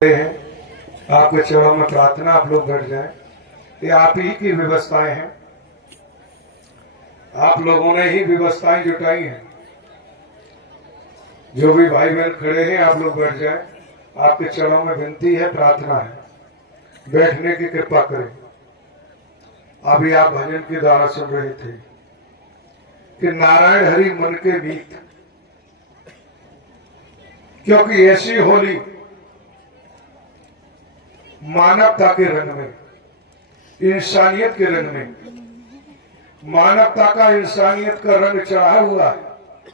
हैं आपके चरणों में प्रार्थना, आप लोग बैठ जाएं। ये आप ही की व्यवस्थाएं हैं, आप लोगों ने ही व्यवस्थाएं जुटाई हैं। जो भी भाई बहन खड़े हैं आप लोग बैठ जाएं। आपके चरणों में विनती है, प्रार्थना है, बैठने की कृपा करें। अभी आप भजन के द्वारा सुन रहे थे कि नारायण हरि मन के मीत, क्योंकि ऐसी होली मानवता के रंग में, इंसानियत के रंग में, मानवता का इंसानियत का रंग चढ़ा हुआ है,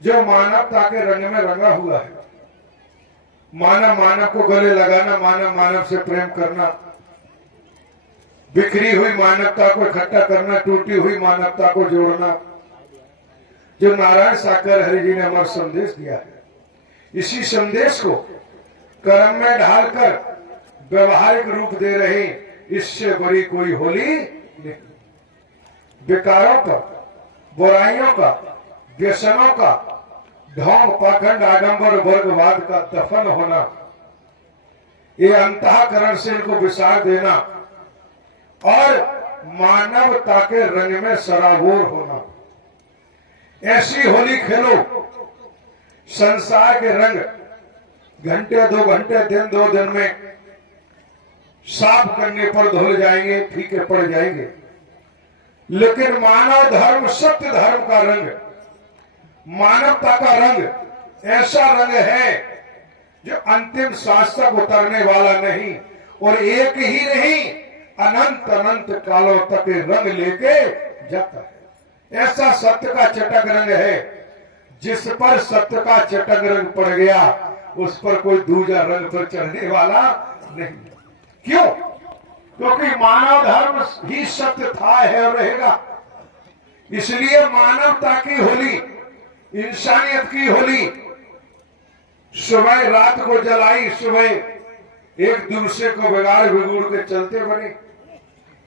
जो मानवता के रंग में रंगा हुआ है। मानव मानव को गले लगाना, मानव मानव से प्रेम करना, बिखरी हुई मानवता को इकट्ठा करना, टूटी हुई मानवता को जोड़ना, जो नारायण साकर हरि जी ने हमारा संदेश दिया है। इसी संदेश को कर्म में ढालकर व्यवहारिक रूप दे रहे, इससे बड़ी कोई होली नहीं। विकारों का, बुराइयों का, व्यसनों का, ढोंग पाखंड आडंबर वर्गवाद का दफन होना, ये अंतःकरण से इनको विसार देना और मानवता के रंग में सराबोर होना। ऐसी होली खेलो, संसार के रंग घंटे 2 घंटे, दिन 2 दिन में साफ करने पर धुल जाएंगे, फीके पड़ जाएंगे। लेकिन मानव धर्म, सत्य धर्म का रंग, मानवता का रंग ऐसा रंग है जो अंतिम सांस तक उतरने वाला नहीं, और एक ही नहीं, अनंत अनंत कालों तक रंग लेके जाता है। ऐसा सत्य का चटक रंग है, जिस पर सत्य का चटक रंग पड़ गया उस पर कोई दूजा रंग पर चढ़ने वाला नहीं। क्यों? क्योंकि मानव धर्म ही सत्य था, है और रहेगा। इसलिए मानवता की होली, इंसानियत की होली सुबह रात को जलाई, सुबह एक दूसरे को बिगाड़ बिगूड़ के चलते बने।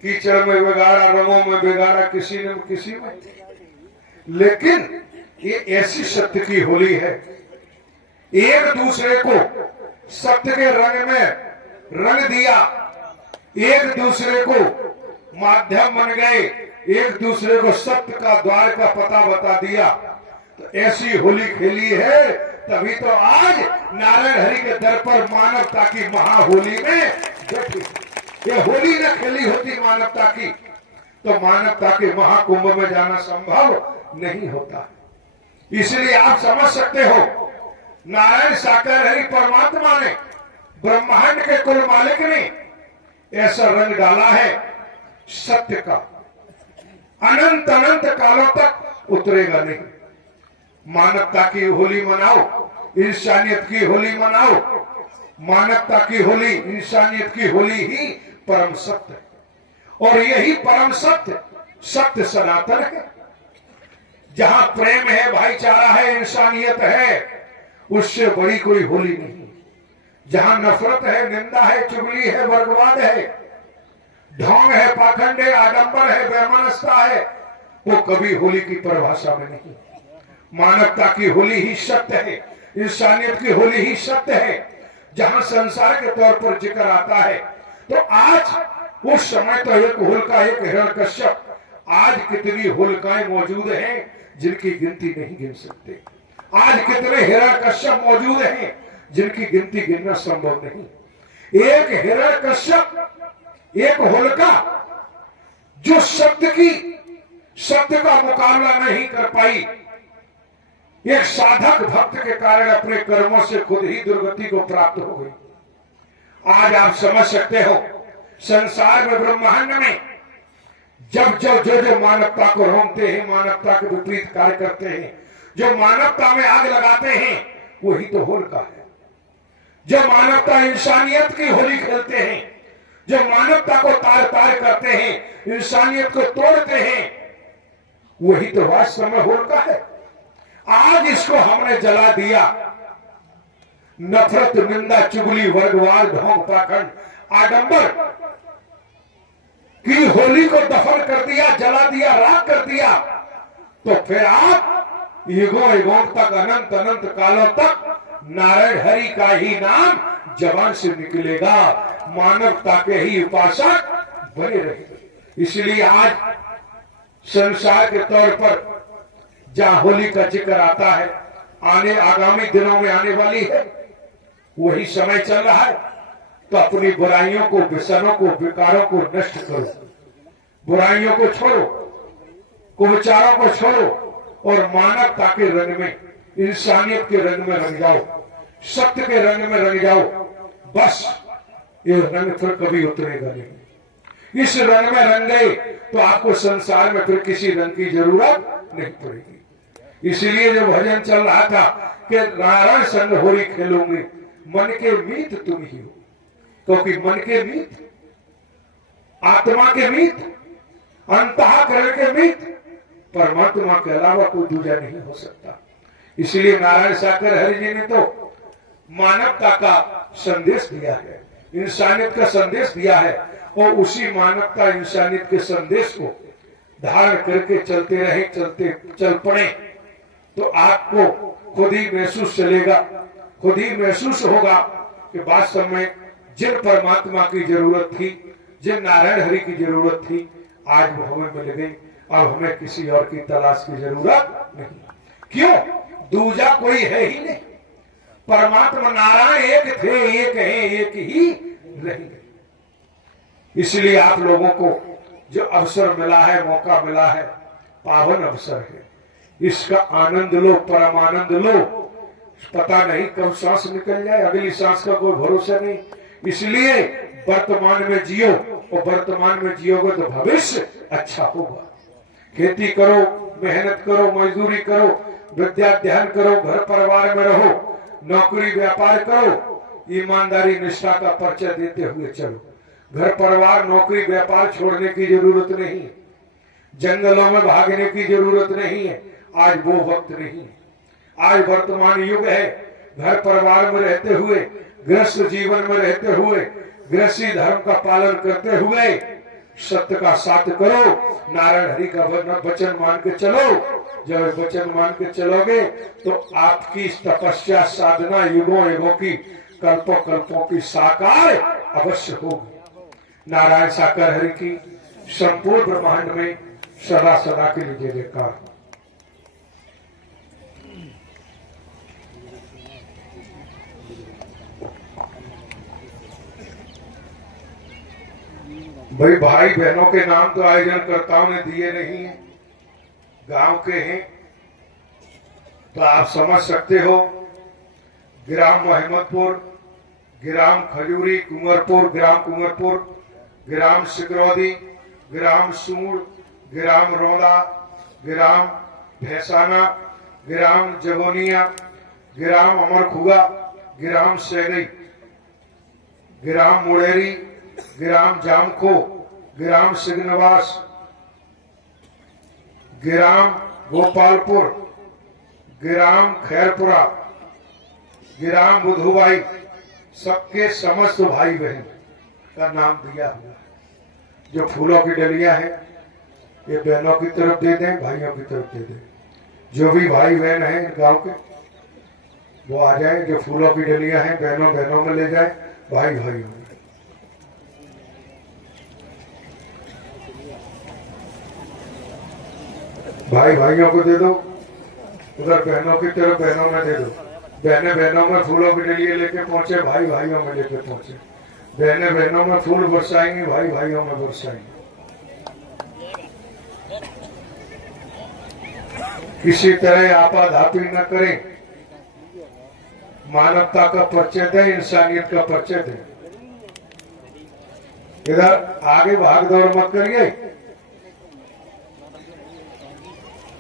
कीचड़ में बिगाड़ा, रंगों में बिगाड़ा, किसी ने किसी में। लेकिन ये ऐसी सत्य की होली है, एक दूसरे को सत्य के रंग में रंग दिया, एक दूसरे को माध्यम बन गए, एक दूसरे को सत्य का द्वार का पता बता दिया। तो ऐसी होली खेली है, तभी तो आज नारायण हरि के दर पर मानवता की महाहोली में बैठी। ये होली न खेली होती मानवता की, तो मानवता के महाकुंभ में जाना संभव नहीं होता। इसलिए आप समझ सकते हो, नारायण साकार हरि परमात्मा ने, ब्रह्मांड के कुल मालिक ने ऐसा रंग डाला है सत्य का, अनंत अनंत कालों तक उतरेगा नहीं। मानवता की होली मनाओ, इंसानियत की होली मनाओ। मानवता की होली, इंसानियत की होली ही परम सत्य है, और यही परम सत्य, सत्य सनातन है। जहां प्रेम है, भाईचारा है, इंसानियत है, उससे बड़ी कोई होली नहीं। जहां नफरत है, निंदा है, चुगली है, वर्गवाद है, ढोंग है, पाखंड है, आडंबर है, बेमनस्ता है, वो कभी होली की परिभाषा में नहीं। मानवता की होली ही सत्य है, इंसानियत की होली ही सत्य है। जहां संसार के तौर पर जिक्र आता है, तो आज उस समय तो एक होलिका, एक हिरण्यकश्यप, आज कितनी होलिकाएं मौजूद हैं जिनकी गिनती नहीं गिन सकते। आज कितने हिरण्यकश्यप मौजूद हैं जिनकी गिनती गिनना संभव नहीं। एक हिरण्यकश्यप, एक होलिका, जो सत्य का मुकाबला नहीं कर पाई, एक साधक भक्त के कारण अपने कर्मों से खुद ही दुर्गति को प्राप्त हो गई। आज आप समझ सकते हो, संसार में, ब्रह्मांड में जब जो मानवता को रोकते हैं, मानवता के विपरीत कार्य करते हैं, जो मानवता में आग लगाते हैं, वही तो होलिका है। जो मानवता इंसानियत की होली खेलते हैं, जो मानवता को तार तार करते हैं, इंसानियत को तोड़ते हैं, वही तो वास्तव में होलिका है। आज इसको हमने जला दिया। नफरत, निंदा, चुगली, वर्गवाद, ढोंग, पाखंड, आडंबर की होली को दफन कर दिया, जला दिया, राख कर दिया। तो फिर आप युगों युगों तक, अनंत अनंत कालों तक नारायण हरि का ही नाम जबान से निकलेगा, मानवता के ही उपासक बने रहेंगे। इसलिए आज संसार के तौर पर जहां होली का जिक्र आता है, आगामी दिनों में आने वाली है, वही समय चल रहा है, तो अपनी बुराइयों को, व्यसनों को, विकारों को नष्ट करो, बुराइयों को छोड़ो, कुविचारों को छोड़ो और मानवता के रंग में, इंसानियत के रंग में रंग जाओ, सत्य के रंग में रंग जाओ। बस ये रंग फिर कभी उतरेगा नहीं। इस रंग में रंग गए तो आपको संसार में फिर किसी रंग की जरूरत नहीं पड़ेगी। इसलिए जो भजन चल रहा था कि नारायण संग होली खेलोगे, मन के मीत तुम ही हो, क्योंकि मन के मीत, आत्मा के मीत, अंतःकरण के मीत परमात्मा के अलावा कोई दूजा नहीं हो सकता। इसलिए नारायण साकर हरि जी ने तो मानवता का संदेश दिया है, इंसानियत का संदेश दिया है, और उसी मानवता इंसानियत के संदेश को धारण करके चलते रहे, चल पड़े, तो आपको खुद ही महसूस चलेगा, खुद ही महसूस होगा कि वास्तव में जिन परमात्मा की जरूरत थी, जिन नारायण हरि की जरूरत थी, आज वो हमें मिल गई। अब हमें किसी और की तलाश की जरूरत नहीं। क्यों? दूजा कोई है ही नहीं। परमात्मा नारायण एक थे, एक है, एक ही रहेंगे। इसलिए आप लोगों को जो अवसर मिला है, मौका मिला है, पावन अवसर है, इसका आनंद लो, परमानंद लो। पता नहीं कब सांस निकल जाए, अगली सांस का कोई भरोसा नहीं। इसलिए वर्तमान में जियो, और वर्तमान में जियोगे तो भविष्य अच्छा होगा। खेती करो, मेहनत करो, मजदूरी करो, विद्या अध्ययन करो, घर परिवार में रहो, नौकरी व्यापार करो, ईमानदारी निष्ठा का परिचय देते हुए चलो। घर परिवार नौकरी व्यापार छोड़ने की जरूरत नहीं है, जंगलों में भागने की जरूरत नहीं है। आज वो वक्त नहीं है। आज वर्तमान युग है। घर परिवार में रहते हुए, गृहस्थ जीवन में रहते हुए, गृहस्थी धर्म का पालन करते हुए सत्य का साथ करो, नारायण हरि का वचन मान के चलो। जब वचन मान के चलोगे तो आपकी तपस्या, साधना युगों युगों की, कल्पों कल्पों की साकार अवश्य होगी। नारायण साकार हरि की संपूर्ण ब्रह्मांड में सदा सदा के लिए जयकार। भाई बहनों के नाम तो आयोजनकर्ताओं ने दिए नहीं है, गांव के हैं, तो आप समझ सकते हो। ग्राम अहमदपुर, ग्राम खजूरी, कुंवरपुर, ग्राम कुंवरपुर, ग्राम सिकरौदी, ग्राम सूड़, ग्राम रौदा, ग्राम भैसाना, ग्राम जगोनिया, ग्राम अमरखुगा, ग्राम सैगई, ग्राम मुड़ेरी, ग्राम जामखो, ग्राम सिगनवास, ग्राम गोपालपुर, ग्राम खैरपुरा, ग्राम बुधुबाई, सबके समस्त भाई बहन का नाम दिया हुआ है। जो फूलों की डलियां हैं ये बहनों की तरफ दे दें, भाइयों की तरफ दे दें। जो भी भाई बहन हैं गांव के वो आ जाए, जो फूलों की डलियां हैं बहनों बहनों में ले जाए, भाई भाइयों में। भाई भाइयों को दे दो, उधर बहनों की तरफ बहनों में दे दो। बहने बहनों में फूलों की डलियां लेके पहुंचे, भाई भाइयों में लेके पहुंचे। बहने बहनों में फूल बरसाएंगे, भाई भाइयों में बरसाएंगे। किसी तरह आपाधापी न करें, मानवता का परिचय दें, इंसानियत का परिचय दें। इधर आगे भाग दौड़ मत करिए,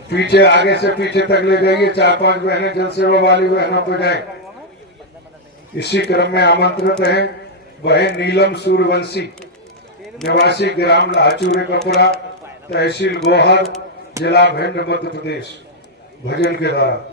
पीछे, आगे से पीछे तक ले जाइए। 4-5 बहनें जल सेवा वाली बहनों पे जाए। इसी क्रम में आमंत्रित है बहन नीलम सूर्यवंशी, निवासी ग्राम लाचूरे कपड़ा, तहसील गोहर, जिला भिंड, मध्य प्रदेश, भजन के द्वारा।